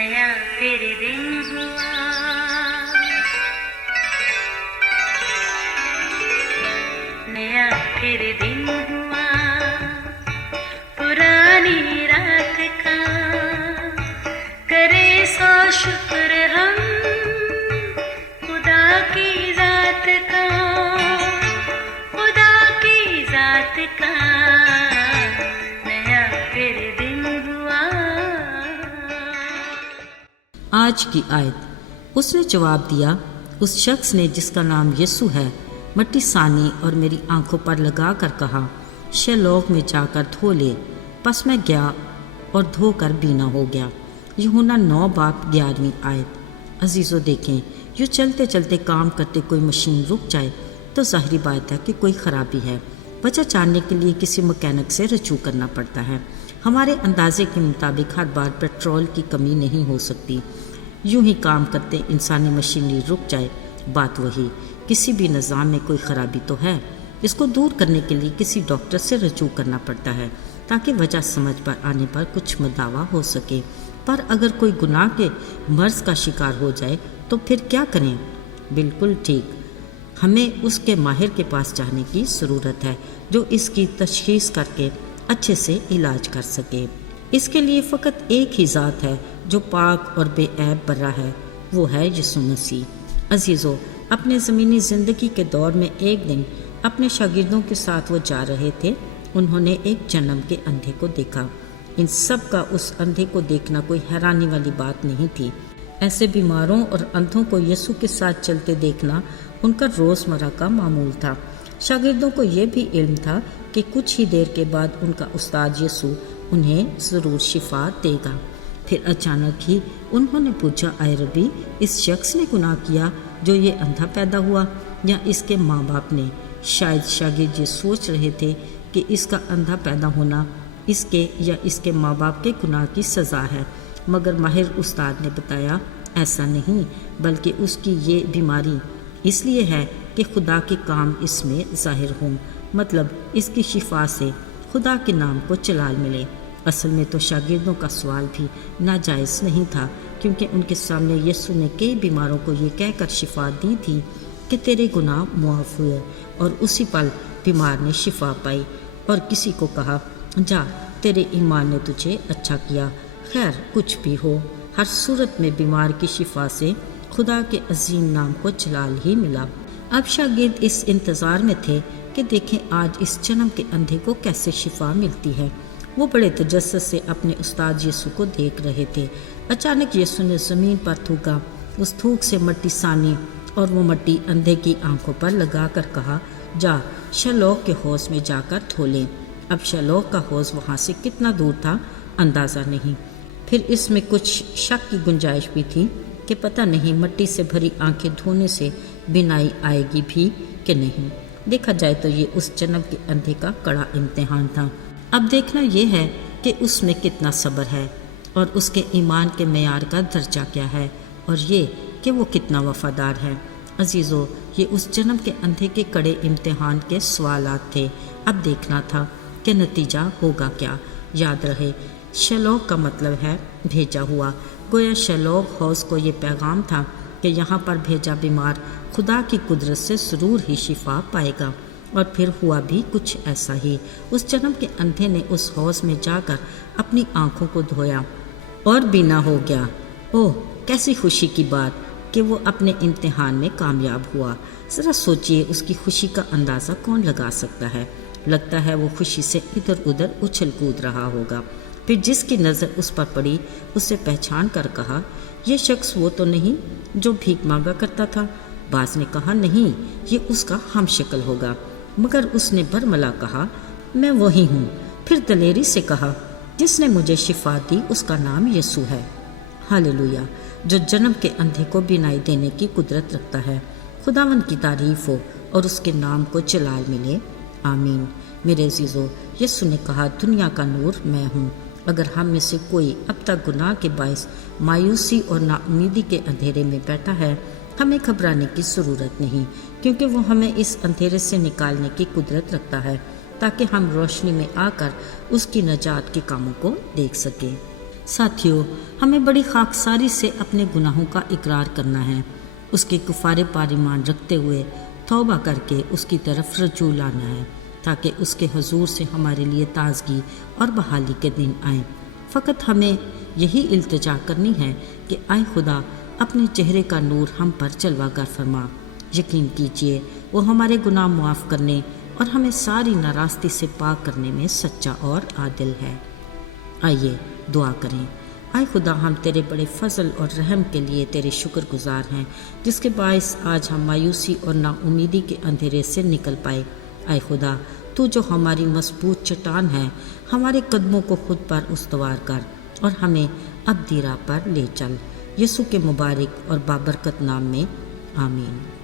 नया फिर दिन हुआ, नया फिर दिन हुआ, पुरानी रात का करे सो शुक्र हम खुदा की जात का, खुदा की जात का नया फिर दिन हुआ। आज की आयत। उसने जवाब दिया, उस शख्स ने जिसका नाम यीशु है, मट्टी सानी और मेरी आंखों पर लगा कर कहा, शैलोक में जाकर धो ले। बस मैं गया और धोकर बीना हो गया। यूहन्ना 9:11 आयत। अजीज़ों देखें, यूँ चलते चलते काम करते कोई मशीन रुक जाए तो ज़ाहिरी बात है कि कोई ख़राबी है। वजह जानने के लिए किसी मैकेनिक से रजू करना पड़ता है। हमारे अंदाजे के मुताबिक हर बार पेट्रोल की कमी नहीं हो सकती। यूं ही काम करते इंसानी मशीनरी रुक जाए, बात वही। किसी भी निज़ाम में कोई ख़राबी तो है। इसको दूर करने के लिए किसी डॉक्टर से रजू करना पड़ता है ताकि वजह समझ पर आने पर कुछ मदावा हो सके। पर अगर कोई गुनाह के मर्ज़ का शिकार हो जाए तो फिर क्या करें? बिल्कुल ठीक, हमें उसके माहिर के पास जाने की ज़रूरत है जो इसकी तशख़ीस करके अच्छे से इलाज कर सके। इसके लिए फ़कत एक ही ज़ात है जो पाक और बेऐब बर्रा है, वो है यीशु मसीह। अजीज़ों, अपने ज़मीनी ज़िंदगी के दौर में एक दिन अपने शागिर्दों के साथ वो जा रहे थे। उन्होंने एक जन्म के अंधे को देखा। इन सब का उस अंधे को देखना कोई हैरानी वाली बात नहीं थी। ऐसे बीमारों और अंधों को यीशु के साथ चलते देखना उनका रोज़मर्रा का मामूल था। शागिर्दों को ये भी इल्म था कि कुछ ही देर के बाद उनका उस्ताद यीशु उन्हें ज़रूर शिफा देगा। फिर अचानक ही उन्होंने पूछा, आए रबी, इस शख्स ने गुनाह किया जो ये अंधा पैदा हुआ या इसके माँ बाप ने? शायद शागिर्द ये सोच रहे थे कि इसका अंधा पैदा होना इसके या इसके माँ बाप के गुनाह की सज़ा है, मगर माहिर उस्ताद ने बताया ऐसा नहीं, बल्कि उसकी ये बीमारी इसलिए है कि खुदा के काम इसमें ज़ाहिर हों, मतलब इसकी शिफा से खुदा के नाम को जलाल मिले। असल में तो शागिर्दों का सवाल भी नाजायज़ नहीं था, क्योंकि उनके सामने यीशु ने कई बीमारों को ये कहकर शिफा दी थी कि तेरे गुनाह मुआफ़ हुए, और उसी पल बीमार ने शिफा पाई और किसी को कहा, जा तेरे ईमान ने तुझे अच्छा किया। खैर कुछ भी हो, हर सूरत में बीमार की शिफा से खुदा के अजीम नाम को जलाल ही मिला। अब शागिर्द इस इंतज़ार में थे कि देखें आज इस जन्म के अंधे को कैसे शिफा मिलती है। वो बड़े तजस्सुस से अपने उस्ताद यीशु को देख रहे थे। अचानक यीशु ने ज़मीन पर थूका। उस थूक से मट्टी सानी और वो मट्टी अंधे की आंखों पर लगा कर कहा, जा शैलोक के हौज़ में जाकर धो ले। अब शैलोक का हौज़ वहाँ से कितना दूर था अंदाज़ा नहीं। फिर इसमें कुछ शक की गुंजाइश भी थी कि पता नहीं मट्टी से भरी आंखें धोने से बिनाई आएगी भी कि नहीं। देखा जाए तो ये उस जन्म के अंधे का कड़ा इम्तिहान था। अब देखना ये है कि उसमें कितना सब्र है और उसके ईमान के मेयार का दर्जा क्या है, और ये कि वो कितना वफ़ादार है। अजीज़ों, ये उस जन्म के अंधे के कड़े इम्तिहान के सवालात थे। अब देखना था कि नतीजा होगा क्या। याद रहे, शैलोक का मतलब है भेजा हुआ। गोया शैलोक हौज़ को ये पैगाम था कि यहाँ पर भेजा बीमार खुदा की कुदरत से ज़रूर ही शिफा पाएगा। और फिर हुआ भी कुछ ऐसा ही। उस जन्म के अंधे ने उस हौज़ में जाकर अपनी आंखों को धोया और बीना हो गया। ओह, कैसी खुशी की बात कि वो अपने इम्तिहान में कामयाब हुआ। ज़रा सोचिए, उसकी खुशी का अंदाज़ा कौन लगा सकता है। लगता है वो खुशी से इधर उधर उछल कूद रहा होगा। फिर जिसकी नज़र उस पर पड़ी उसे पहचान कर कहा, यह शख्स वो तो नहीं जो भीख मांगा करता था? बाज ने कहा, नहीं, ये उसका हम शक्ल होगा। मगर उसने बरमला कहा, मैं वही हूँ। फिर दलेरी से कहा, जिसने मुझे शिफा दी उसका नाम यीशु है। हालेलुया, जो जन्म के अंधे को बिनाई देने की कुदरत रखता है। खुदावंद की तारीफ हो और उसके नाम को जलाल मिले। आमीन। मेरे अजीज़ों, यीशु ने कहा, दुनिया का नूर मैं हूँ। अगर हम में से कोई अब तक गुनाह के बायस मायूसी और नाउमीदी के अंधेरे में बैठा है, हमें घबराने की ज़रूरत नहीं, क्योंकि वो हमें इस अंधेरे से निकालने की कुदरत रखता है ताकि हम रोशनी में आकर उसकी नजात के कामों को देख सकें। ساتھیو، ہمیں بڑی خاکساری سے اپنے گناہوں کا اقرار کرنا ہے، اس کے کفارے پر ایمان رکھتے ہوئے توبہ کر کے اس کی طرف رجوع لانا ہے، تاکہ اس کے حضور سے ہمارے لیے تازگی اور بحالی کے دن آئیں۔ فقط ہمیں یہی التجا کرنی ہے کہ اے خدا، اپنے چہرے کا نور ہم پر جلوہ گر فرما۔ یقین کیجئے وہ ہمارے گناہ معاف کرنے اور ہمیں ساری ناراستی سے پاک کرنے میں سچا اور عادل ہے۔ آئیے دعا کریں۔ اے خدا، ہم تیرے بڑے فضل اور رحم کے لیے تیرے شکر گزار ہیں، جس کے باعث آج ہم مایوسی اور نا امیدی کے اندھیرے سے نکل پائے۔ اے خدا، تو جو ہماری مضبوط چٹان ہے، ہمارے قدموں کو خود پر استوار کر اور ہمیں ابدی راہ پر لے چل۔ یسوع کے مبارک اور بابرکت نام میں آمین۔